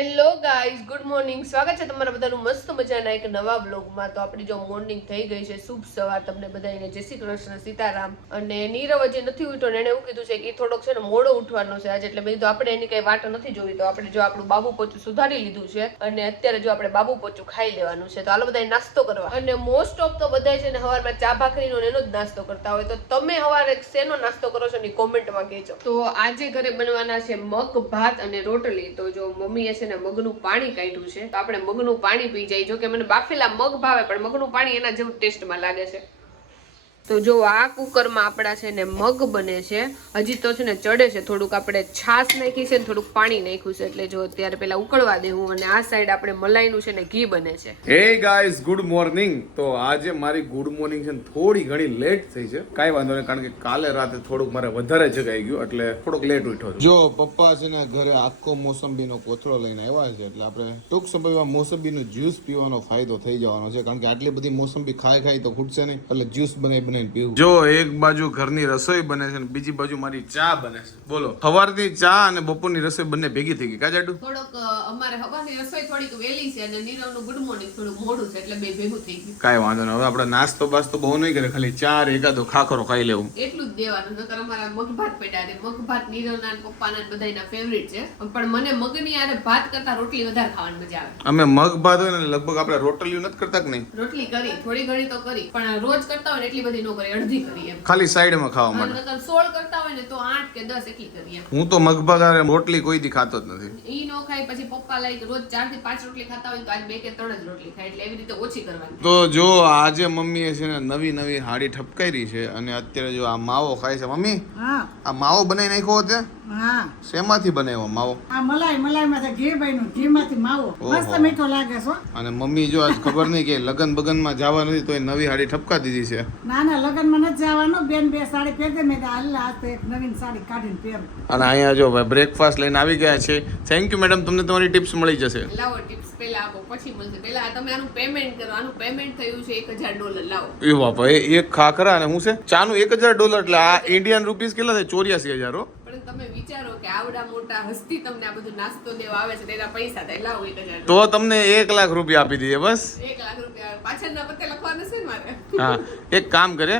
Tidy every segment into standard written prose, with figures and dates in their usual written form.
Hello guys, good morning. સ્વાગત છે તમારા બધાનું મસ્ત મજાના એક નવા બ્લોગમાં. તો આપણી જો મોર્નિંગ થઈ ગઈ છે, શુભ સવાર તમને બધાને. જય શ્રી કૃષ્ણ, સીતારામ. અને નીરવ હજી નથી ઉઠ્યો ને એને એવું કીધું છે કે થોડોક છે ને મોડો ઉઠવાનો છે આજે, એટલે મેં કીધું આપણે એની કઈ વાટ નથી જોવી. તો આપણે જો આપણું બાબુ પોચું સુધારી લીધું છે અને અત્યારે જો આપણે બાબુ પોચું ખાઈ લેવાનું છે. તો હાલો બધા નાસ્તો કરવા. અને મોસ્ટ ઓફ તો બધા છે ને સવારમાં ચા ભાખરીનો એનો જ નાસ્તો કરતા હોય. તો તમે સવારે શેનો નાસ્તો કરો છો ને કોમેન્ટમાં કહેજો. તો આજે ઘરે બનવાના છે મગ, ભાત અને રોટલી. તો જો મમ્મીએ છે ને મગનું પાણી કાઢ્યું છે, તો આપણે મગનું પાણી પી જાય. જો કે મને બાફેલા મગ ભાવે, પણ મગનું પાણી એના જેવું ટેસ્ટમાં લાગે છે. તો જો આ કુકરમાં આપણા છે ને મગ બને છે. હજી તો છે ને ચડે છે, થોડુંક આપણે છાશ નાખી છે ને થોડુંક પાણી નાખ્યું છે, એટલે જો અત્યારે પેલા ઉકળવા દેવું. અને આ સાઈડ આપણે મલાઈનું છે ને ઘી બને છે. Hey guys, good morning. તો આજે મારી ગુડ મોર્નિંગ છે ને થોડી ઘણી લેટ થઈ છે. કાંઈ વાંધો નહીં, કારણ કે કાલે રાતે થોડુંક મારે વધારે જગાઈ ગયું, એટલે થોડુંક લેટ ઉઠ્યો છું. જો પપ્પા છે ને ઘરે આખો મોસંબીનો કોથળો લઈને આવ્યા છે, એટલે આપણે ટૂંક સમયમાં મોસંબીનો જ્યુસ પીવાનો ફાયદો થઈ જવાનો છે, કારણ કે આટલી બધી મોસંબી ખાઈ તો ખૂટશે નહીં, એટલે જ્યુસ બનાવીને પીવું. જો એક બાજુ ઘરની રસોઈ બને છે ને બીજી બાજુ મારી ચા બને છે. બોલો, સવારની ચા અને બપોરની રસોઈ બંને ભેગી થઈ ગઈ. કા જાડુ? થોડોક અમારે હવાની રસોઈ થોડીક વેલી છે અને નીરવનું ગુડ મોર્નિંગ થોડુંક મોડું છે, એટલે બે ભેગું થઈ ગયું. કાંઈ વાંધો નહીં. હવે આપણે નાસ્તો બાસ્તો બહુ નહીં કરે, ખાલી ચાર એકાદો ખાખરો ખાઈ લેવું એટલું જ દેવાનું. નકર અમારા મગભાત પડ્યા છે. મગભાત નીરવના ને પપ્પાના બધાના ફેવરિટ છે, પણ મને મગની આરે ભાત કરતા રોટલી વધારે ખાવાની મજા આવે. અમે મગ ભાત હોય ને લગભગ આપણે રોટલીઓ નથી કરતા કે નહીં? રોટલી કરી થોડી ઘણી તો કરી, પણ રોજ કરતા હોય ને એટલી બધી ન કરી, અડધી કરી એમ. ખાલી સાઈડમાં ખાવા માટે. નકર 16 કરતા હોય ને તો 8 કે 10 એટલી કરી એમ. હું તો મગભાત રોટલી કોઈ દી ખાતો જ નથી. ઈ નો ખાય. પછી પપ્પા લાઈક રોજ 4 થી 5 રોટલી ખાતા હોય તો આજ 2 કે 3 જ રોટલી ખાય, એટલે એવી રીતે ઓછી કરવાની. તો જો આજે મમ્મીએ છે ને નવી હાડી ઠપકારી છે, અને અત્યારે જો આ માવો ખાય છે. મમ્મી, આ માવો બનાવી નાખ્યો છે? હા. શેમાંથી બનાવ્યો માવો? આ મલાઈમાંથી ઘી બન્યું, ઘીમાંથી માવો. મસ્ત મીઠો લાગે છે. અને મમ્મી જો આજ ખબર નહીં કે લગન બગનમાં જવા નથી તો એ નવી હાડી ઠપકા દીધી છે. ના લગનમાં નથી જવાનું. બેન 2 સાડી પહેરજે. મેં હાલ તો એક નવીન સાડી કાઢીને પહેરું. અને અહીંયા જો ભાઈ બ્રેકફાસ્ટ લઈને આવી ગયા છે. થેન્ક યુ મેડમ, તમને તમારી ટિપ્સ મળી જશે. લાવો ટિપ્સ પહેલા આપો, પછી મળશે. પહેલા તમે આનું પેમેન્ટ કરો. આનું પેમેન્ટ થયું છે $1000. લાવો. એ બાપા, એક ખાખરા અને હું છે ચાનું $1000, એટલે આ ઇન્ડિયન રૂપીસ કેટલા થાય? 84,000. પણ તમે વિચારો કે આવડા મોટા હસ્તી તમને આ બધું નાસ્તો દેવા આવે છે, તેના પૈસા થાય. લાવો 1000. તો તમને 1 લાખ રૂપિયા આપી દઈએ બસ. 1 લાખ રૂપિયા પાછળના પત્તે લખવાનું છે ને મારે. હા, એક કામ કરે,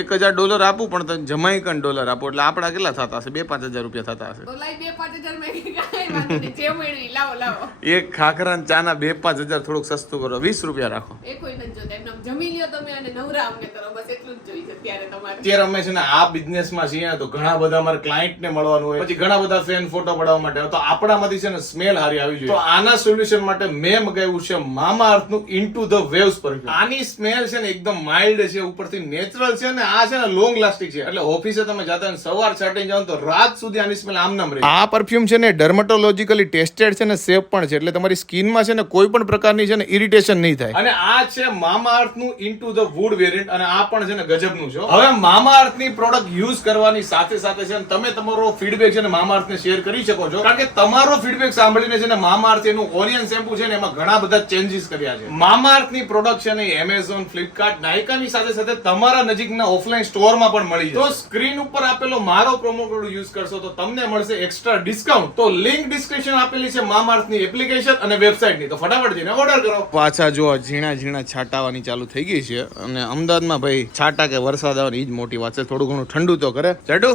$1000 આપું, પણ તમે જમાઈકન ડોલર આપો, એટલે આપડા કેટલા થતા હશે? 2-5 હજાર રૂપિયા થતા હશે. તો લાઈ 2-5 હજાર માં કાંઈ વાંધો નહીં. જે મળ્યું લાવો. એક ખાખરા અને ચાના 2-5 હજાર થોડુંક સસ્તું કરો, 20 રૂપિયા રાખો. એ કોઈ નથી જોતા. એમને જમી લ્યો તમે અને નવરા અમને કરો, બસ એટલું જ જોઈએ છે ત્યારે તમારે. અત્યારે અમે છે ને આ બિઝનેસમાં છીએ તો ઘણા બધા અમારા ક્લાયન્ટ ને મળવાનું હોય, પછી ઘણા બધા ફ્રેન્ડ ફોટો પડાવવા માટે, તો આપણામાંથી છે ને સ્મેલ હારી આવી જોઈએ. તો આના સોલ્યુશન માટે મેં મગાવ્યું છે મામા અર્થ નું ઇન્ટુ ધ વેવ્સ પરફ્યુમ. આની સ્મેલ છે ને એકદમ માઇલ્ડ છે, ઉપરથી નેચરલ છે, ને આ છે ને લોંગ લાસ્ટિંગ છે, એટલે ઓફિસે તમે જાતા હોય સવાર છાંટીને જાવ તો રાત સુધી આની સ્મેલ આમનામ રહે. આ પરફ્યુમ છે ને ડર્મેટોલોજીકલી ટેસ્ટેડ છે ને સેફ પણ છે, એટલે તમારી સ્કિનમાં છે ને કોઈ પણ પ્રકારની છે ને ઇરિટેશન નહીં થાય. અને આ છે મામા અર્થ નું ઇન્ટુ ધ વુડ વેરિયન્ટ, અને આ પણ છે ને ગજબનું છે. હવે મામા અર્થ ની પ્રોડક્ટ યુઝ કરવાની સાથે સાથે છે ને તમે તમારો ફીડબેક છે ને મામા અર્થ ને શેર કરી શકો છો, કારણ કે તમારો ફીડબેક સાંભળીને છે ને મામા અર્થ એનું ઓનિયન શેમ્પુ છે ને એમાં ઘણા બધા ચેન્જીસ કર્યા છે. મામા અર્થ ની પ્રોડક્ટ છે ને એમેઝોન, ફ્લિપકાર્ટ, નાયકાની સાથે સાથે તમારા નજીકના ઓફલાઈન સ્ટોરમાં પણ મળી જશે. તો સ્ક્રીન ઉપર આપેલો મારો પ્રોમો કોડ યુઝ કરશો તો તમને મળશે એક્સ્ટ્રા ડિસ્કાઉન્ટ. તો લિંક ડિસ્ક્રિપ્શન આપેલી છે મામા અર્થ ની એપ્લિકેશન અને વેબસાઇટ ની, તો ફટાફટ જઈને ઓર્ડર કરો. પાછા જો ઝીણા છાંટાવાની ચાલુ થઈ ગઈ છે, અને અમદાવાદમાં ભાઈ છાંટા કે વરસાદ આવે એ જ મોટી વાત છે. થોડું ઘણું ઠંડુ તો કરે. ચાટુ,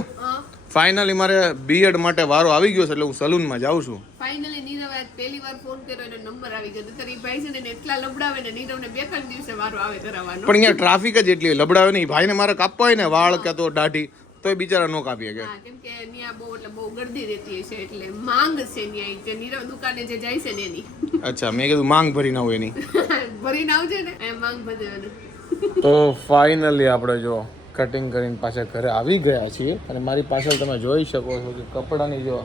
ફાઇનલી મારે બીએડ માટે વારો આવી ગયો છે, એટલે હું સલૂનમાં જાઉં છું. ફાઇનલી નીરવ આજ પહેલી વાર ફોન કર્યો, એનો નંબર આવી ગયો. તો ભાઈ છે ને એટલા લબડાવે ને, નીરવને 2-3 દિવસે વારો આવે કરાવવાનો. પણ અહીંયા ટ્રાફિક જ એટલી લબડાવે નહીં. ભાઈને મારે કાપવા હોય ને વાળ કે તો દાઢી, તો એ બિચારા નો કાપી શકે. હા, કેમ કે ત્યાં બહુ ગર્દી રહેતી છે, એટલે માંગ છે ન્યાય જે નીરવ દુકાને જે જાય છે ને એની. અચ્છા, મેં કીધું માંગ ભરી ના હોય એની. ભરીને આવજે ને એ માંગ ભરવાની. તો ફાઇનલી આપણે જો કટિંગ કરીને પાછા ઘરે આવી ગયા છીએ, અને મારી પાછળ તમે જોઈ શકો છો કે કપડાની જો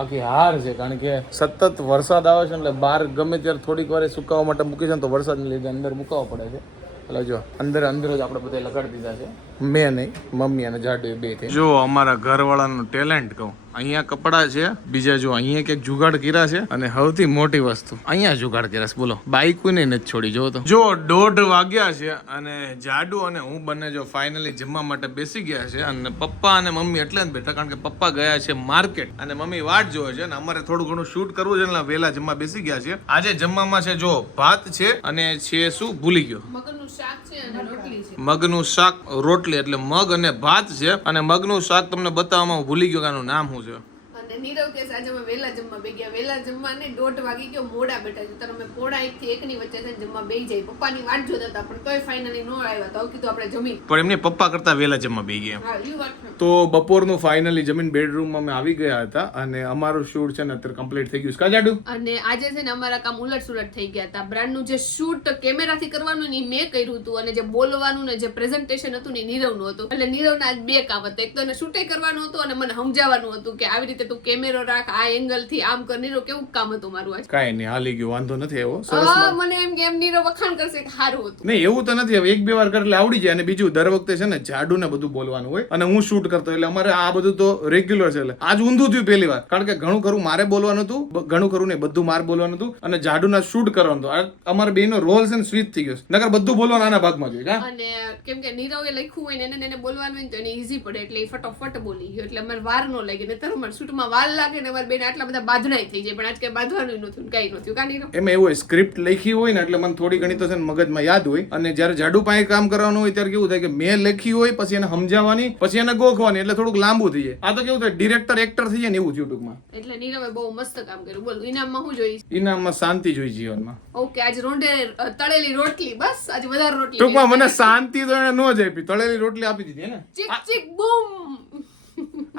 આખી હાર છે, કારણ કે સતત વરસાદ આવે છે, એટલે બહાર ગમે ત્યારે થોડીક વાર સુકાવવા માટે મૂકી છે ને તો વરસાદને લીધે અંદર મુકાવવા પડે છે. એટલે જો અંદર જ આપણે બધા લગાડી દીધા છે. મેં નહીં, મમ્મી અને જાડુ બે થઈ. જો અમારા ઘરવાળાનું ટેલેન્ટ કહું, અહીંયા કપડા છે, બીજા જો અહીંયા ક્યાંક જુગાડ કર્યા છે, અને સૌથી મોટી વસ્તુ અહીંયા જુગાડ કર્યા છે. બોલો, બાઈક ને નથી છોડી. જો તો જો 1:30 વાગ્યા છે અને જાડુ અને હું બંને જો ફાઇનલી જમવા માટે બેસી ગયા છે. અને પપ્પા અને મમ્મી એટલે જ બેઠા કારણ કે પપ્પા ગયા છે માર્કેટ અને મમ્મી વાટ જોવે છે. અને અમારે થોડું ઘણું શૂટ કરવું છે એટલે વહેલા જમવા બેસી ગયા છે. આજે જમવામાં છે જો ભાત છે અને છે શું ભૂલી ગયો, મગનું શાક છે અને રોટલી છે. મગનું શાક રોટલી એટલે મગ અને ભાત છે. અને મગનું શાક તમને બતાવવામાં હું ભૂલી ગયો કે આનું નામ શું છે. અને નીરવ કે આજે અમે વહેલા જમવા બે ગયા. વહેલા જમવા ને 1:30 વાગી ગયો, મોડા બેઠા છે. તો અમે 1:30 થી 1 ની વચ્ચે છે જમવા બેસી જાય. પપ્પાની વાટ જોતા હતા પણ તોય ફાઇનલી નો આવ્યા. તો કીધું આપણે જમી. પણ એમને પપ્પા કરતા વહેલા જમવા બેસી ગયા. હા એ વાત છે. તો બપોરનું ફાઇનલી જમીન બેડરૂમમાં અમે આવી ગયા હતા અને અમારું શૂટ છે ને અત્યારે કમ્પ્લીટ થઈ ગયું છે. કા જાડુ? અને આજે છે ને અમારા કામ ઉલટ થઈ ગયા હતા. બ્રાન્ડનું જે શૂટ કેમેરાથી કરવાનું ને મેં કર્યું હતું અને જે બોલવાનું ને જે પ્રેઝન્ટેશન હતું ને નીરવનું હતું. એટલે નીરવના આજ 2 કામ હતા. એક તો એને શૂટે કરવાનું હતું અને મને સમજાવવાનું હતું કે આવી રીતે તું કેમેરો રાખ, આ એંગલ થી આમ કર. નીરવ કેવું કામ હતું મારું આજ? કાંઈ નહીં, હાલી ગયું, વાંધો નથી એવો. હા મને એમ કે એમ નીરવ વખાણ કરશે કે સારું હતું. નહીં એવું તો નથી, હવે 1-2 વાર કરે એટલે આવડી જાય. અને બીજું દર વખતે છે ને જાડુ ને બધું બોલવાનું હોય અને હું શૂટ કરતો એટલે અમારે આ બધું તો રેગ્યુલર છે. એટલે આજ ઊંધું થયું પહેલી વાર, કારણ કે ઘણું ખરું મારે બોલવાનું હતું, ઘણું ખરું ને બધું મારે બોલવાનું હતું અને જાડુના શૂટ કરવાનું હતું. અમારે બેનો રોલ છે ને સ્વિચ થઈ ગયો છે, નકર બધું બોલવાનું આના ભાગમાં જોઈએ. અને કેમ કે નીરવે લખ્યું હોય ને એને બોલવાનું હોય તો એને ઈઝી પડે એટલે એ ફટોફટ બોલી ગયો. એટલે અમારે વાર ન લાગે. ને તરત શૂટમાં વાર લાગે ને અમારે બેન આટલા બધા બાંધણાઈ થઈ જાય. પણ આજ કઈ બાંધવાનું નતું, કઈ નતું. કા નીરવ? એમાં એવું હોય, સ્ક્રિપ્ટ લખી હોય ને એટલે મને થોડી ઘણી તો છે ને મગજમાં યાદ હોય. અને જયારે જાડુ પાસે કામ કરવાનું હોય ત્યારે કેવું થાય કે મેં લખી હોય પછી એને સમજાવવાની પછી એને ગોખવાની એટલે થોડુંક લાંબુ થઈ જાય. આ તો કેવું થાય ડિરેક્ટર એક્ટર થઈ જાય ને એવું થયું ટૂંકમાં. એટલે નીરવે બહુ મસ્ત કામ કર્યું. બોલ ઇનામમાં શું જોઈશ? ઇનામમાં શાંતિ જોઈ જીવનમાં. ઓકે આજ રોંઢે તળેલી રોટલી. બસ આજે વધારે રોટલી. ટૂંકમાં મને શાંતિ તો એને ન જ આપી, તળેલી રોટલી આપી દીધી ને. ચીક ચીક બૂમ.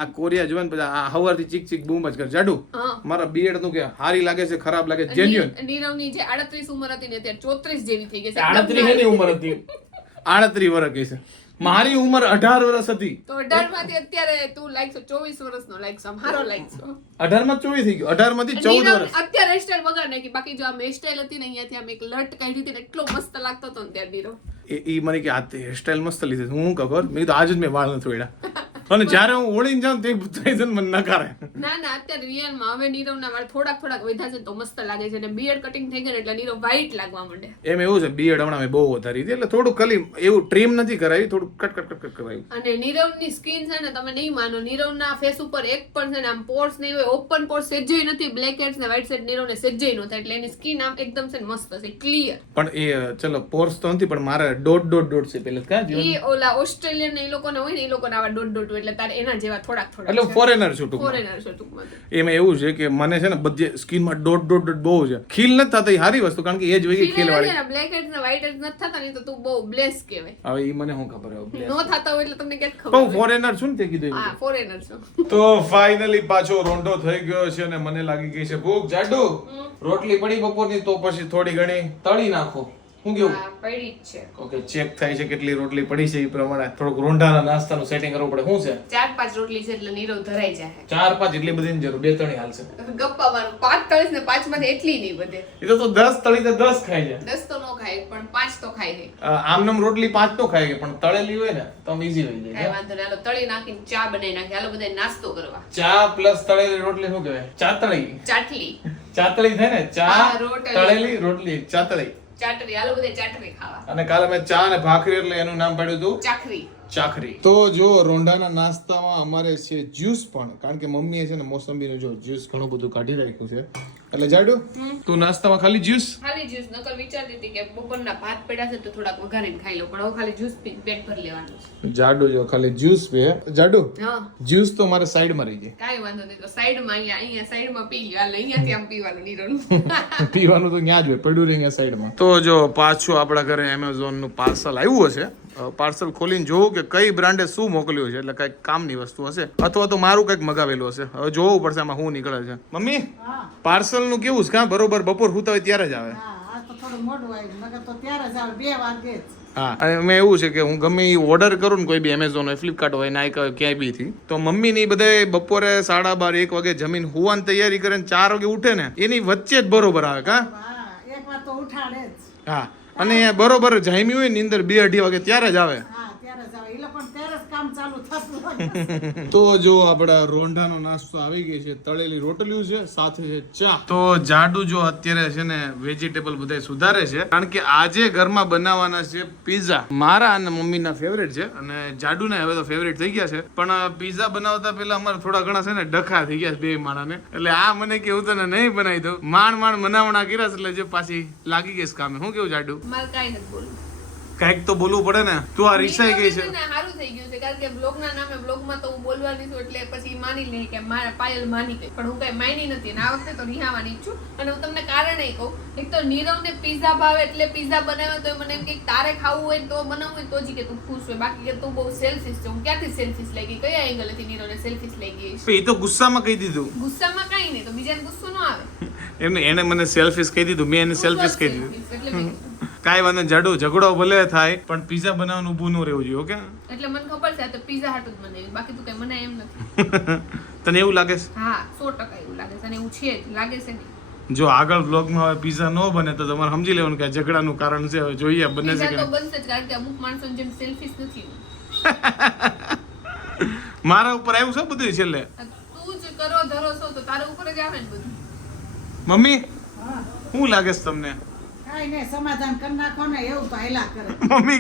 આ કોરિયા જોવા ને પછી આ હવારથી ચીક ચીક બૂમ જ કરે. જાડુ મારા બીએડ નું કે હારી લાગે છે ખરાબ લાગે છે જેન્યુઅન. નીરવની જે 38 ઉંમર હતી ને અત્યારે 34 જેવી થઈ ગઈ છે. 38 ની ઉંમર હતી, 38 વર્ષ કહે છે. મારી ઉંમર 18 વર્ષ હતી. તો 18 માંથી અત્યારે તું લાગશો 24 વર્ષનો લાગશો. મારો લાગશો 18 માં 24 થઈ ગયો, 18 માંથી 14 વર્ષ. અત્યારે હેરસ્ટાઈલ વગર નાખી. બાકી જો આમ હેરસ્ટાઈલ હતી ને અહીંયાથી આમ એક લટ કાઢી હતી ને એટલો મસ્ત લાગતો હતો ને ત્યારે નીરવ. એ મને કે આ હેરસ્ટાઈલ મસ્ત લીધી. હું ખબર મેં તો આજ જ મેં વાળ નથી વળ્યા. અને જ્યારે હું ઓળીને જાઉં તે બુદ્ધાઈઝન મને નકારે. ના અત્યારે રિયલમાં હવે નીરવના વાળ થોડાક વધ્યા છે તો મસ્ત લાગે છે. અને બીયર્ડ કટિંગ થઈ ગયું એટલે નીરવ વ્હાઈટ લાગવા માંડે. એમ એવું છે, બીએડ હમણાં મેં બહુ વધારી હતી એટલે થોડું ખાલી એવું ટ્રીમ નથી કરાવી, થોડું કટ કરાવ્યું. અને નીરવની સ્કિન છે ને તમે નહીં માનો, નીરવના ફેસ ઉપર એક પણ છે ને આમ પોર્સ નહીં હોય, ઓપન પોર્સ સેજ્જય નથી. બ્લેક હેડ્સ ને વ્હાઈટ હેડ નીરવને સેજ્જય ન થાય. એટલે એની સ્કિન આમ એકદમ છે ને મસ્ત છે, ક્લિયર. પણ એ ચલો પોર્સ તો નથી, પણ મારે ડોટ છે પેલે કા એ ઓલા ઓસ્ટ્રેલિયન ને એ લોકોને હોય ને એ લોકોને આવા ડોટ એટલે તારે એના જેવા થોડાક એટલે ફોરેનર છું ટૂંકમાં. ફોરેનર છે ટૂંકમાં. એમાં એવું છે કે મને છે ને બધી સ્કિનમાં ડોટ બહુ છે. ખીલ નથી થતા એ સારી વસ્તુ, કારણ કે એ જ હોય કે ખીલ વાળી. બ્લેક હેડ્સ ને વ્હાઈટ હેડ્સ નથી થતા ને તો તું બહુ બ્લેસ કહેવાય. હવે એ મને શું ખબર હવે નો થતા હોય એટલે તમને ક્યાંક હું ખબર. ફોરેનર છું ને તે કીધું. હા ફોરેનર છો. તો ફાઇનલી પાછો રોંઢો થઈ ગયો છે અને મને લાગી ગઈ છે ભૂખ. જાડુ રોટલી પડી બપોરની તો પછી થોડી ઘણી તળી નાખો. હું કેવું? હા પડી જ છે. ઓકે, ચેક થાય છે કેટલી રોટલી પડી છે એ પ્રમાણે થોડુંક રોંઢાના નાસ્તાનું સેટિંગ કરવું પડે. શું છે? 4-5 રોટલી છે એટલે નીરવ ધરાઈ જાય. 4-5 એટલી બધી ની જરૂર, 2-3 હાલશે. ગપ્પા મારું 5 તળીસ ને 5 માંથી એટલી નહીં બધે. એ તો 10 તળી તો 10 ખાઈ જાય. 10 તો નો ખાય પણ 5 તો ખાઈ લે. આમનામ રોટલી 5 તો ખાઈ પણ તળેલી હોય ને તો આમ ઈઝી થઈ કઈ જાય. વાંધો નહીં. હાલો તળી નાખીને ચા બનાવી નાખી. હાલો બધા નાસ્તો કરવા. ચા પ્લસ તળેલી રોટલી શું કહેવાય? ચાતળી. ચાટલી. ચાતળી થાય ને, ચા હા, રોટલી. તળેલી રોટલી ચાતળી. ચાટરી. હાલો બધા ચાટરી ખાવા. અને કાલે મેં ચા અને ભાખરી એટલે એનું નામ પાડ્યું હતું ચાખરી. ચાખરી. તો જો રોંઢાના નાસ્તામાં અમારે છે જ્યુસ પણ, કારણ કે મમ્મીએ છે ને મોસંબીનું જો જ્યુસ ઘણું બધું કાઢી રાખ્યું છે. એટલે જાડુ તું નાસ્તામાં ખાલી જ્યુસ? ખાલી જ્યુસ. નકર વિચારતી હતી કે બપોરના ભાત પડ્યા છે તો થોડાક વઘારીને ખાઈ લો, પણ હવે ખાલી જ્યુસ પી પેટ ભરી લેવાનું છે. જાડુ જો ખાલી જ્યુસ પીએ. જાડુ હા જ્યુસ તો મારે સાઈડમાં રહી જાય. કાઈ વાંધો નહીં. તો સાઈડમાં અહીંયા સાઈડમાં પી લ્યો. હાલ અહીંયાથી આમ પીવાનું નીરવનું. પીવાનું તો ત્યાં જ હોય, પડ્યું રહે અહીંયા સાઈડમાં. તો જો પાછું આપણા ઘરે એમેઝોન નું પાર્સલ આવ્યું હશે. પાર્સલ ખોલીને જોવું કે કઈ બ્રાન્ડે શું મોકલ્યું છે, એટલે કઈક કામની વસ્તુ હશે અથવા તો મારું કઈક મગાવેલું હશે. હવે જોવું પડશે આમાં શું નીકળે છે. મમ્મી પાર્સલ નું કેવું છે? કાં બરોબર બપોર સુતા હોય ત્યારે જ આવે? હા આ તો થોડું મોડું આવ્યું, નકર તો ત્યારે જ આવે 2 વાગે જ. હા, અને એમાં એવું છે કે હું ગમે એ ઓર્ડર કરું ને કોઈ બી એમેઝોન હોય, ફ્લિપકાર્ટ હોય, નાઇકા હોય, ક્યાંય બી થી, તો મમ્મી ની બધે બપોરે 12:30 1 વાગે જમીન હુવાની તૈયારી કરે ને 4 વાગે ઉઠે ને એની વચ્ચે જ બરોબર આવે. કા હા એકવાર તો ઉઠાડે જ. હા, અને બરોબર જામી હોય ને અંદર 2-2:30 વાગે ત્યારે જ આવે. હા ત્યારે જ આવે. એ લોકો ત્યારે જ કામ ચાલુ થતું. તો જો આપડા રોંઢાનો નાસ્તો આવી ગઈ છે, તળેલી રોટલીઓ છે, સાથે છે ચા. તો જાડુ જો અત્યારે છે ને વેજીટેબલ બધા સુધારે છે, કારણ કે આજે ઘરમાં બનાવવાના છે પીઝા. મારા અને મમ્મીના ફેવરેટ છે અને જાડુના હવે તો ફેવરેટ થઈ ગયા છે. પણ પીઝા બનાવતા પહેલા અમારે થોડા ઘણા છે ને ડખા થઈ ગયા છે બે માણાને. એટલે આ મને કેવું તને નહીં બનાવી દઉં, માંડ મનાવણા કર્યા છે, એટલે જે પાછી લાગી ગઈ છે કામે. શું કેવું જાડુ? મારે કાંઈ નથી બોલવું. કઈક તો બોલવું પડે ને. તું આ રીસાઈ ગઈ છે. સારું થઈ ગયું છે, કારણ કે બ્લોગના નામે બ્લોગમાં તો હું બોલવાની છું, એટલે પછી માની લે કે મારા પાયલ માની ગઈ, પણ હું કઈ માની નથી. અને આ વખતે તો રિહાવાની જ છું. અને હું તમને કારણ એ કહું, એક તો નીરવને પીઝા ભાવે એટલે પીઝા બનાવ્યો તો મને એમ કે તારે ખાવું હોય તો બનાવવું હોય તો જ કે તું ખુશ હોય, બાકી કે તું બહુ સેલ્ફિશ છે. હું ક્યાંથી સેલ્ફિશ લઈ ગઈ? કયા એંગલથી નીરવને સેલ્ફિશ લઈ ગઈ? એ તો ગુસ્સામાં કહી દીધું. ગુસ્સામાં કાંઈ નહીં, તો બીજાને ગુસ્સો ન આવે. એને મને સેલ્ફિશ કહી દીધું, મેં એને સેલ્ફિશ કહી દીધું. એટલે મેં કીધું. કાંઈ વાંધો નહીં જાડુ, ઝઘડો ભલે થાય પણ પીઝા બનાવવાનું ઊભું ન રહેવું જોઈએ. ઓકે? એટલે મને ખબર છે આ તો પીઝા હાટ જ બનાવી, બાકી તો કઈ મને એમ નથી. તને એવું લાગે છે? હા 100% એવું લાગે છે, અને એવું છે જ લાગે છે નહીં. જો આગળ વ્લોગમાં હવે પીઝા ન બને તો તમારે સમજી લેવાનું કે આ ઝઘડાનું કારણ છે. હવે જોઈએ બને છે પીઝા કે તો બનશે જ, કારણ કે અમુક માણસો જેમ સેલ્ફિશ નથી હું. મારા ઉપર આવ્યું છે બધું છેલ્લે. તું જ કરો ધરો છો તો તારા ઉપર જ આવે ને બધું. મમ્મી હા, શું લાગે છે તમને? કાંઈ નહીં, સમાધાન કરી નાખો ને, એવું તો હાલ્યા કરે. મમ્મી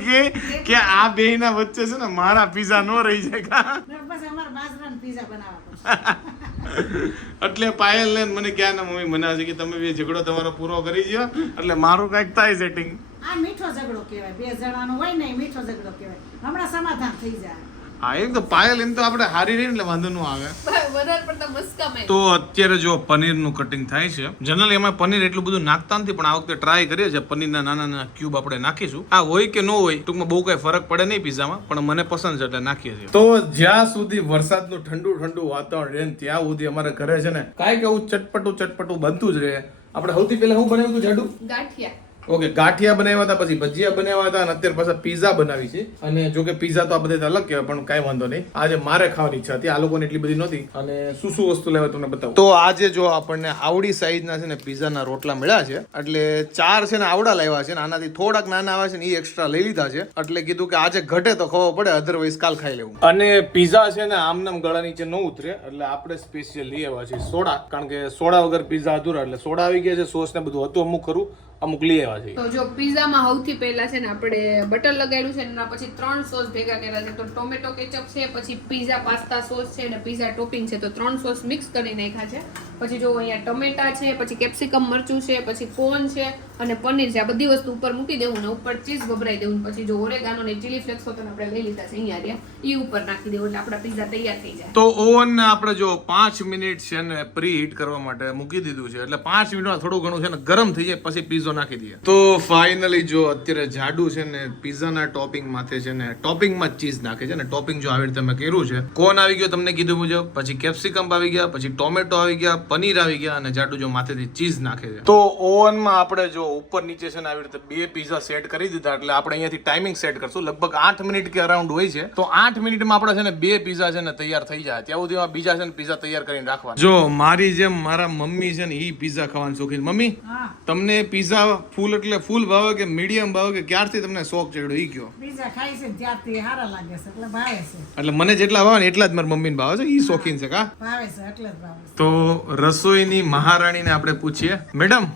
કે આ બેયના વચ્ચે છે ને મારા પીઝા ન રહી જાય કા? ને પછી અમારે બાજરાના પીઝા બનાવવા પડશે. એટલે પાયલ ને મને ક્યાં ના મમ્મી મનાવે છે કે તમે બે ઝઘડો તમારો પૂરો કરી દો, એટલે મારું કઈક થાય સેટિંગ. આ મીઠો ઝઘડો કહેવાય, બે જણાનો હોય ને એ મીઠો ઝઘડો કહેવાય. હમણાં સમાધાન થઈ જાય. હા એમ તો પાયલ એમ તો આપણે હારી રહી એટલે વાંધો ન આવે. વધારે પડતા મસ્કામાં તો અત્યારે જો પનીરનું કટિંગ થાય છે. જનરલી એમાં પનીર એટલું બધું નાખતા નથી, પણ આ વખતે ટ્રાય કરીએ છીએ. પનીરના નાના નાના ક્યુબ આપણે નાખીશું. આ હોય કે ન હોય ટૂંકમાં બહુ કઈ ફરક પડે નહીં પીઝામાં, પણ મને પસંદ છે એટલે નાખીએ છીએ. તો જ્યાં સુધી વરસાદનું ઠંડુ વાતાવરણ રહે ત્યાં સુધી અમારે ઘરે છે ને કાંઈક એવું ચટપટું બનતું જ રહે. આપણે સૌથી પહેલા શું બનાવ્યું હતું જાડુ? ગાંઠિયા. ઓકે, ગાંઠિયા બનાવ્યા હતા, પછી ભજીયા બનાવ્યા હતા, અને અત્યારે પાછા પીઝા બનાવી છે. અને જો કે પીઝા તો આ બધા અલગ કહેવાય, પણ કાંઈ વાંધો નહીં. આજે મારે ખાવાની ઈચ્છા હતી, આ લોકોને એટલી બધી નહોતી. અને શું વસ્તુ લેવા તમને બતાવું. તો આજે જો આપણને આવડી સાઈઝના છે ને પીઝાના રોટલા મળ્યા છે. એટલે 4 છે ને આવડા લાવ્યા છે, ને આનાથી થોડાક નાના આવે છે ને એ એક્સ્ટ્રા લઈ લીધા છે. એટલે કીધું કે આજે ઘટે તો ખબર પડે, અધરવાઇઝ કાલ ખાઈ લેવું. અને પીઝા છે ને આમનામ ગળા નીચે ન ઉતરે, એટલે આપણે સ્પેશિયલ લઈ આવ્યા છે સોડા, કારણ કે સોડા વગર પીઝા અધૂરા. એટલે સોડા આવી ગયા છે, સોસ ને બધું હતું અમુક ખરું, અમુક લઈ આવ્યા છે. તો જો પીઝામાં સૌથી પહેલા છે ને આપણે બટર લગાડ્યું છે, એના પછી 3 સોસ ભેગા કર્યા છે. તો ટોમેટો કેચઅપ છે, પછી પીઝા પાસ્તા સોસ છે, અને પીઝા ટોપિંગ છે. તો 3 સોસ મિક્સ કરી નાખ્યા છે. પછી જો અહીંયા ટમેટા છે, પછી કેપ્સિકમ મરચું છે, પછી કોર્ન છે અને પનીર છે. આ બધી વસ્તુ ઉપર મૂકી દેવું ને ઉપર ચીઝ ભભરાઈ દેવું. પછી જો ઓરેગાનો ને ચીલી ફ્લેક્સ તો આપણે લઈ લીધા છે અહીંયા રહ્યા, એ ઉપર નાખી દેવું એટલે આપણા પીઝા તૈયાર થઈ જાય. તો ઓવન ને આપણે જો 5 મિનિટ છે ને પ્રી હીટ કરવા માટે મૂકી દીધું છે. એટલે 5 મિનિટમાં થોડું ઘણું છે ને ગરમ થઈ જાય, પછી પીઝો નાખી દઈએ. તો ફાઇનલી જો અત્યારે જાડુ છે ને પીઝાના ટોપિંગ માથે છે ને ટોપિંગમાં ચીઝ નાખે છે. ને ટોપિંગ જો આવી રીતે મેં કર્યું છે. કોર્ન આવી ગયો તમને કીધું મુજબ, પછી કેપ્સિકમ આવી ગયા, પછી ટોમેટો આવી ગયા, પનીર આવી ગયા, અને જાડુ જો માથેથી ચીઝ નાખે છે. તો ઓવનમાં આપણે જો ઉપર નીચે છે ને આવી રીતે 2 પીઝા સેટ કરી દીધા. એટલે આપણે અહીંયાથી ટાઈમિંગ સેટ કરશું, લગભગ 8 મિનિટ કે અરાઉન્ડ હોય છે. તો 8 મિનિટમાં આપણે છે ને 2 પીઝા છે ને તૈયાર થઈ જાય. ત્યાં સુધીમાં બીજા છે ને પીઝા તૈયાર કરીને રાખવાના. જો મારી જેમ મારા મમ્મી છે ને ઈ પીઝા ખાવાનું શોખીન. મમ્મી હા, તમને પીઝા ફૂલ એટલે ફૂલ ભાવે કે મીડિયમ ભાવે કે ક્યારથી તમને શોખ ચડ્યો ઈ કયો? પીઝા ખાય છે ત્યારથી સારા લાગે છે એટલે ભાવે છે. એટલે મને જેટલા ભાવે ને એટલા જ મારી મમ્મીને ભાવે છે. ઈ શોખીન છે કા? ભાવે છે એટલે જ ભાવે છે. તો રસોઈની મહારાણીને આપણે પૂછીએ, મેડમ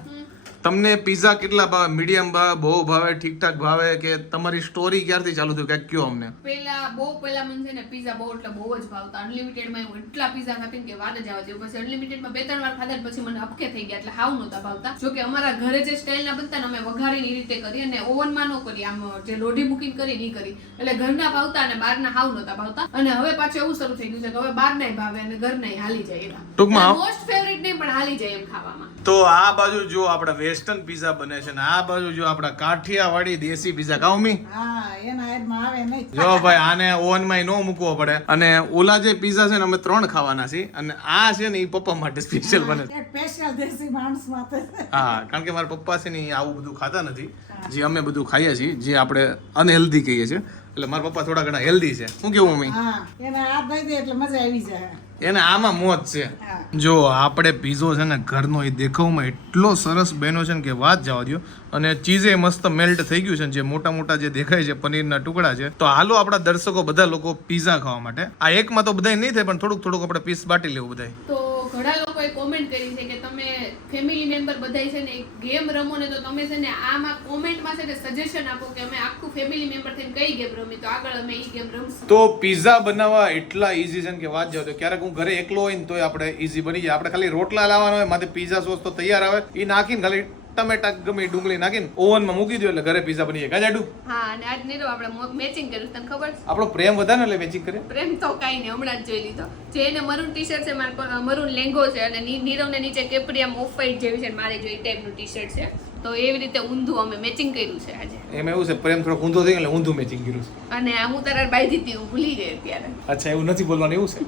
તમને પીઝા કેટલા ભાવે? મીડિયમ ભાવે, બહુ ભાવે, ઠીકઠાક ભાવે, કે તમારી સ્ટોરી ક્યારથી ચાલુ થયું કઈક કયો અમને? પહેલા મને છે ને પીઝા બહુ એટલે બહુ જ ભાવતા. અનલિમિટેડમાં હું એટલા પીઝા ખાતી કે વાત જ આવવા જેવું. પછી અનલિમિટેડમાં 2-3 વાર ખાધા પછી મને અપકે થઈ ગયા, એટલે હાવ નહોતા ભાવતા. જો કે અમારા ઘરે જે સ્ટાઇલના બનતા ને અમે વઘારીને એ રીતે કરી, અને ઓવનમાં ન કરી, આમ જે લોઢી મૂકીને કરી નહીં કરી. એટલે ઘરના ભાવતા અને બહારના હાવ નહોતા ભાવતા. અને હવે પાછું એવું શરૂ થઈ ગયું છે કે હવે બહારનાય ભાવે અને ઘરનાય હાલી જાય. એવા ટૂંકમાં મોસ્ટ ફેવરિટ નહીં પણ હાલી જાય એમ ખાવામાં. તો આ બાજુ જો આપણા વેસ્ટર્ન પીઝા બને છે ને આ બાજુ જો આપણા કાઠિયાવાડી દેશી પીઝા. ખાવ મી? હા, એના હેડમાં આવે નહીં. જો ભાઈ આને ઓવનમાં નો મૂકવો પડે. અને ઓલા જે પીઝા છે ને અમે 3 ખાવાના છીએ, અને આ છે ને એ પપ્પા માટે સ્પેશિયલ બને છે. એક સ્પેશિયલ દેશી માણસ માટે છે. હા, કારણ કે મારા પપ્પા છે ને ઈ આવું બધું ખાતા નથી, જે અમે બધું ખાઈએ છીએ, જે આપણે અનહેલ્ધી કહીએ છીએ. એટલે મારા પપ્પા થોડા ઘણા હેલ્ધી છે. શું કેવું મમ્મી? હા એને હાથ ધોઈ દે એટલે મજા આવી જાય. એને આમાં મોજ છે. હા. જો આપણે પીઝો છે ને ઘરનો એ દેખાવમાં એટલો સરસ બન્યો છે ને કે વાત જવા દ્યો. અને ચીઝે મસ્ત મેલ્ટ થઈ ગયું છે ને જે મોટા મોટા જે દેખાય છે પનીરના ટુકડા છે. તો હાલો આપણા દર્શકો બધા લોકો પીઝા ખાવા માટે. આ એકમાં તો બધાય નહીં થાય પણ થોડુંક થોડુંક આપણે પીસ બાટી લેવું બધાય. તો ઘણા લોકોએ કોમેન્ટ કરી છે કે તમે ફેમિલી મેમ્બર બધાય છે ને એક ગેમ રમો ને તો તમે છે ને આમાં કોમેન્ટમાં છે ને સજેશન આપો કે અમે આખું ફેમિલી મેમ્બર થઈને કઈ ગેમ રમી તો આગળ અમે ઈ ગેમ રમશું. તો પીઝા બનાવવા એટલા ઈઝી છે ને કે વાત જાવ તો ક્યારેક હું ઘરે એકલો હોય ને તોય આપણે ઈઝી બની જાય. આપણે ખાલી રોટલા લાવવાનો હોય માથે પીઝા સોસ તો તૈયાર આવે એ નાખીને ખાલી ટમેટા ગમે ડુંગળી નાખીને ઓવનમાં મૂકી દો એટલે ઘરે પીઝા બની જાય. કા જાડુ? હા અને આજ નીરવ આપણે મેચિંગ કર્યું તને ખબર છે? આપણો પ્રેમ વધારે ને એટલે મેચિંગ કરે. પ્રેમ તો કાઈ નહીં હમણાં જ જોઈ લીધો. જે એને મરૂન ટી-શર્ટ છે મારા મરૂન લેંગો છે અને નીરવને નીચે કેપરી આમ ઓફ વ્હાઈટ જેવી છે ને મારે જો એ ટાઈપનું ટી-શર્ટ છે. તો એવી રીતે ઊંધું અમે મેચિંગ કર્યું છે આજે. એમાં એવું છે પ્રેમ થોડો ઊંધો થઈ ગયો એટલે ઊંધું મેચિંગ કર્યું છે. અને હું તારા બાંધી હતી હું ભૂલી ગઈ અત્યારે. અચ્છા એવું નથી બોલવાનું એવું છે.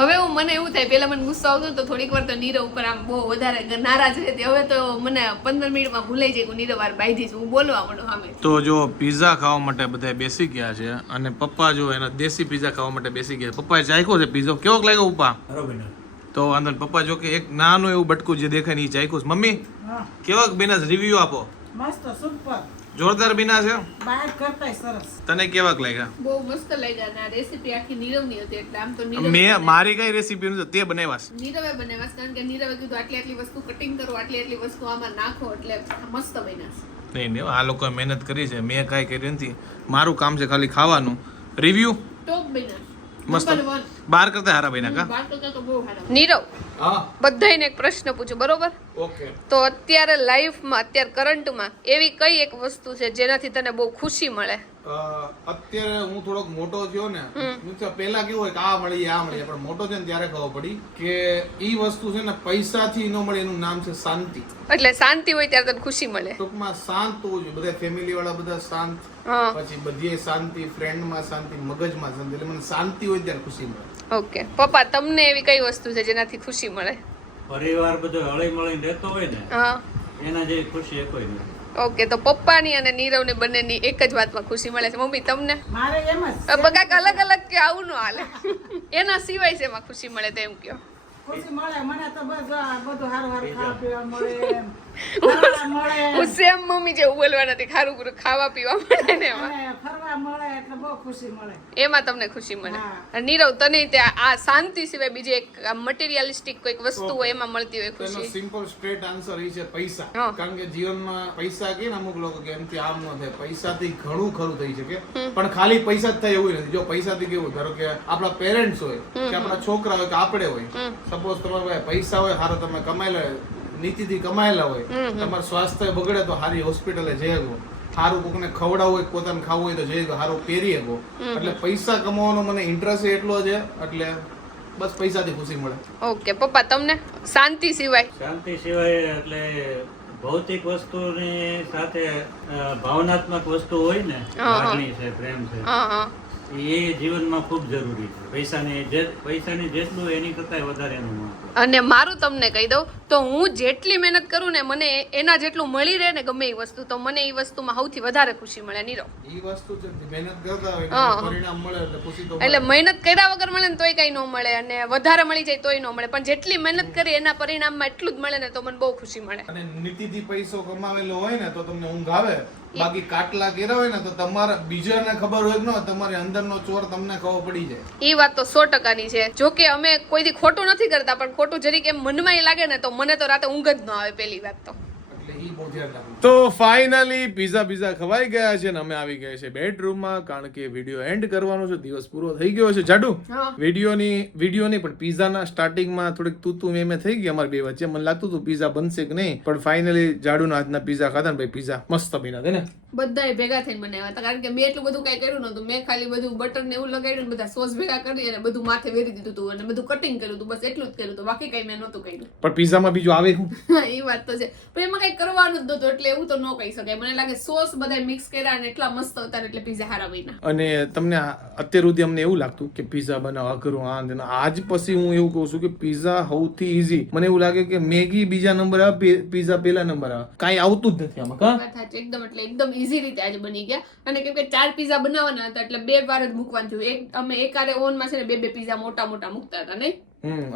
હવે મને એવું થાય પેલા મને ગુસ્સો આવતો તો થોડીક વાર તો નીરવ ઉપર આમ બહુ વધારે નારાજ રહેતી. હવે તો મને 15 મિનિટમાં ભૂલાઈ જાય કે નીરવ વાર બાંધી છું હું બોલવા માંડું સામે. તો જો પીઝા ખાવા માટે બધા બેસી ગયા છે અને પપ્પા જો એના દેશી પીઝા ખાવા માટે બેસી ગયા. પપ્પાએ ચાખ્યો છે પીઝો કેવો લાગ્યો પપ્પા? તો અંદર પપ્પા જો કે એક નાનું એવું બટકું જે દેખાય ને એ ચાખ્યું છે. મમ્મી હા કેવા બિના રિવ્યુ આપો. મસ્ત સુપર જોરદાર બિના છે. બહાર કરતાય સરસ. તને કેવાક લાગ્યા? બહુ મસ્ત લાગ્યા અને આ રેસીપી આખી નીરવની હતી એટલે આમ તો નીરવ મેં મારી કઈ રેસીપી નથી તે બનાવ્યા છે. નીરવે બનાવ્યા કારણ કે નીરવે કીધું આટલી વસ્તુ કટિંગ કરો આટલી વસ્તુ આમાં નાખો એટલે મસ્ત બન્યા છે. નહીં નહીં આ લોકોએ મહેનત કરી છે મેં કાંઈ કરી નથી. મારું કામ છે ખાલી ખાવાનું. રિવ્યુ ટોપ બન્યા મસ્ત. નંબર 1 બાર કરતા હારા બન્યા કા? વાત કરતા તો બહુ સારા. નીરવ હા બધાયને એક પ્રશ્ન પૂછું બરોબર? ઓકે. તો અત્યારે લાઈફમાં અત્યારે કરંટમાં એવી કઈ એક વસ્તુ છે જેનાથી તને બહુ ખુશી મળે? અત્યારે હું થોડોક મોટો થયો ને પેલા કેવું હોય કે આ મળીએ પણ મોટો થયો ને ત્યારે ખબર પડી કે ઈ વસ્તુ છે ને પૈસાથી ન મળે. એનું નામ છે શાંતિ. એટલે શાંતિ હોય ત્યારે તને ખુશી મળે. ટૂંકમાં શાંત હોવું જોઈએ. બધા ફેમિલી વાળા બધા શાંત, હા પછી બધી શાંતિ, ફ્રેન્ડમાં શાંતિ, મગજમાં શાંતિ. એટલે મને શાંતિ હોય ત્યારે ખુશી મળે. ઓકે પપ્પા તમને એવી કઈ વસ્તુ છે જેનાથી ખુશી મળે? પરિવાર બધો હળી મળીને રહેતો હોય ને હા એના જેવી ખુશી કોઈ નહીં. ઓકે તો પપ્પાની અને નીરવની બંનેની એક જ વાતમાં ખુશી મળે છે. મમ્મી તમને? મારે એમ જ બગાક અલગ અલગ કે આવું ન હાલે. એના સિવાય શેમાં ખુશી મળે તો એમ કયો? ખુશી મળે મને તો બસ આ બધું સારું સારું ખાવા પીવા મળે ફરવા મળે હું સેમ મમ્મી જેવું બોલવા નથી. ખારું ખરું ખાવા પીવા મળે ને એમાં અને ફરવા મળે એટલે બહુ ખુશી મળે. એમાં તમને ખુશી મળે. હા. અને નીરવ તને ત્યાં આ શાંતિ સિવાય બીજી એક મટીરિયલિસ્ટિક કોઈક વસ્તુ હોય એમાં મળતી હોય એનો ખુશી? સિમ્પલ સ્ટ્રેટ આન્સર એ છે પૈસા. હા. કારણ કે જીવનમાં પૈસા કે અમુક લોકો કે એમથી આમ ન થાય. પૈસાથી ઘણું ખરું થઈ શકે પણ ખાલી પૈસા જ થાય એવું નથી. જો પૈસાથી કેવું ધારો કે આપણા પેરેન્ટ્સ હોય કે આપણા છોકરા હોય કે આપણે હોય, સપોઝ તમારા પાસે પૈસા હોય સારો તમે કમાયેલા નીતિથી કમાયેલા હોય, તમારું સ્વાસ્થ્ય બગડે તો સારી હોસ્પિટલે જઈ શકો, સારું કોકને ખવડાવવું હોય પોતાને ખાવું હોય તો જઈ શકો, સારું પહેરી શકો. એટલે પૈસા કમાવાનો મને ઇન્ટરેસ્ટ એટલો છે એટલે બસ પૈસાથી ખુશી મળે. ઓકે પપ્પા તમને? શાંતિ સિવાય? શાંતિ સિવાય એટલે ભૌતિક વસ્તુની સાથે ભાવનાત્મક વસ્તુ હોય ને, લાગણી છે, પ્રેમ છે, હા હા એ જીવનમાં ખૂબ જરૂરી છે. પૈસાની જેટલું એની કરતા વધારે એનું મહત્વ. અને મારું તમને કહી દઉં તો હું જેટલી મહેનત કરું ને મને એના જેટલું મળી રહે ને ગમે એ વસ્તુ તો મને એ વસ્તુમાં સૌથી વધારે ખુશી મળે. નીરવ ઈ વસ્તુ છે મહેનત કરતા હોય હા. એટલે પરિણામ મળે એટલે ખુશી તો એટલે મહેનત કર્યા વગર મળે ને તોય કઈ ન મળે અને વધારે મળી જાય તોય ન મળે પણ જેટલી મહેનત કરી એના પરિણામમાં એટલું જ મળે ને તો મને બહુ ખુશી મળે. અને નીતિથી પૈસો કમાવેલો હોય ને તો તમને ઊંઘ આવે. બાકી કાટલા કર્યા હોય ને તો તમારા બીજાને ખબર હોય કે ન તમારી અંદરનો ચોર તમને ખબર પડી જાય. એ વાત તો 100% છે. જો કે અમે કોઈ દી ખોટું નથી કરતા પણ ખોટું જરીક એમ મનમાં લાગે ને તો મને તો રાતે ઊંઘ જ ન આવે પહેલી વાત તો. એટલે ઈ બહુ ધ્યાન રાખવું. તો ફાઇનલી પીઝા ખવાઈ ગયા છે ને અમે આવી ગયા છે બેડરૂમમાં કારણ કે વિડીયો એન્ડ કરવાનો છે. દિવસ પૂરો થઈ ગયો છે. જાડુ હા. વિડીયોની પણ પીઝાના સ્ટાર્ટિંગમાં થોડીક તું મેં થઈ ગઈ અમારી બે વચ્ચે. મને લાગતું હતું પીઝા બનશે કે નહીં પણ ફાઇનલી જાડુના હાથના પીઝા ખાધા ને ભાઈ પીઝા મસ્ત બન્યા હતા ને. બધાય ભેગા થઈને બનાવ્યા હતા કારણ કે મેં એટલું બધું કઈ કર્યું નતું. મેં ખાલી બધું બટર ને એવું લગાડ્યું ને બધા સોસ ભેગા કરી અને બધું માથે વેરી દીધું હતું અને બધું કટિંગ કર્યું હતું. બસ એટલું જ કર્યું હતું બાકી કઈ મેં નહોતું કર્યું. પણ પીઝામાં બીજું આવે શું? એ વાત તો છે પણ એમાં કઈ કરવાનું જ નતું એટલે એવું તો ન કહી શકાય. મને લાગે સોસ બધા મિક્સ કર્યા અને એટલા મસ્ત હતા એટલે પીઝા હારા બન્યા. અને તમને અત્યાર સુધી અમને એવું લાગતું કે પીઝા બનાવવા કરું આજ પછી હું એવું કહું છું કે પીઝા સૌથી ઈઝી. મને એવું લાગે કે મેગી બીજા નંબર આવે, પીઝા પહેલા નંબર આવે. કાંઈ આવતું જ નથી આમાં. કા વાત સાચી એકદમ એટલે એકદમ ઈઝી રીતે આજે બની ગયા. અને કેમ કે 4 પીઝા બનાવવાના હતા એટલે 2 વાર જ મૂકવાનું થયું. અમે એકારે ઓવનમાં છે ને 2 પીઝા મોટા મોટા મૂકતા હતા નહીં.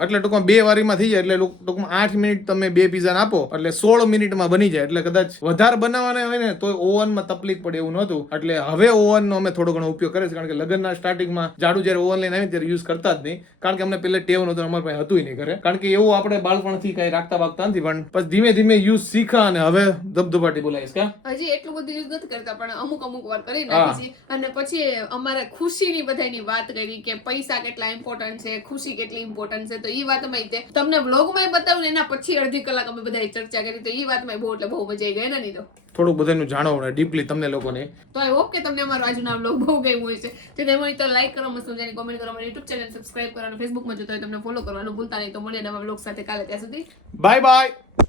એટલે ટૂંકમાં 2 વારીમાં થઈ જાય, એટલે ટૂંકમાં 8 મિનિટ તમે 2 પીઝા આપો એટલે 16 મિનિટમાં બની જાય. એટલે કદાચ વધારે બનાવવાના હોય ને તો ઓવનમાં તકલીફ પડે એવું નહોતું. એટલે હવે ઓવનનો અમે થોડો ઘણો ઉપયોગ કરે છે, કારણ કે લગ્નના સ્ટાર્ટિંગમાં જાડુ જ્યારે ઓવન લઈને આવી ત્યારે યુઝ કરતા જ નહીં, કારણ કે અમને પહેલે ટેવ નહોતું, અમારી પાસે હતું નહીં ઘરે, કારણ કે એવું આપણે બાળપણથી કઈ રાખતા બાગતા નથી. પણ પછી ધીમે ધીમે યુઝ શીખા અને હવે ધબધબાટી બોલાવીશ કા હજી એટલું બધું યુઝ નથી કરતા, પણ અમુક વાર કરી નાખી છે. અને પછી અમારે ખુશીની બધાની વાત કરી કે પૈસા કેટલા ઇમ્પોર્ટન્ટ છે, ખુશી કેટલી ઇમ્પોર્ટન્ટ છે. તો ઈ વાતમાં તમને વ્લોગમાં બતાવ્યું, એના પછી અડધી કલાક અમે બધાએ ચર્ચા કરી. તો ઈ વાતમાં બહુ એટલે બહુ મજા આવી ગઈ ને. નહીં તો થોડુંક બધાનું જાણો ડીપલી તમને લોકોને. તો આઈ હોપ કે તમને અમારો આજનો વ્લોગ બહુ ગમ્યો હોય છે. જો ગમ્યો હોય તો લાઈક કરો, મસ્ત મજાની કોમેન્ટ કરો, અમારી યુટ્યુબ ચેનલ સબસ્ક્રાઇબ કરો અને ફેસબુકમાં જોતા હોય તમને ફોલો કરવાનું ભૂલતા નહીં. તો મળીએ નવા વ્લોગ સાથે કાલે. ત્યાં સુધી બાય બાય.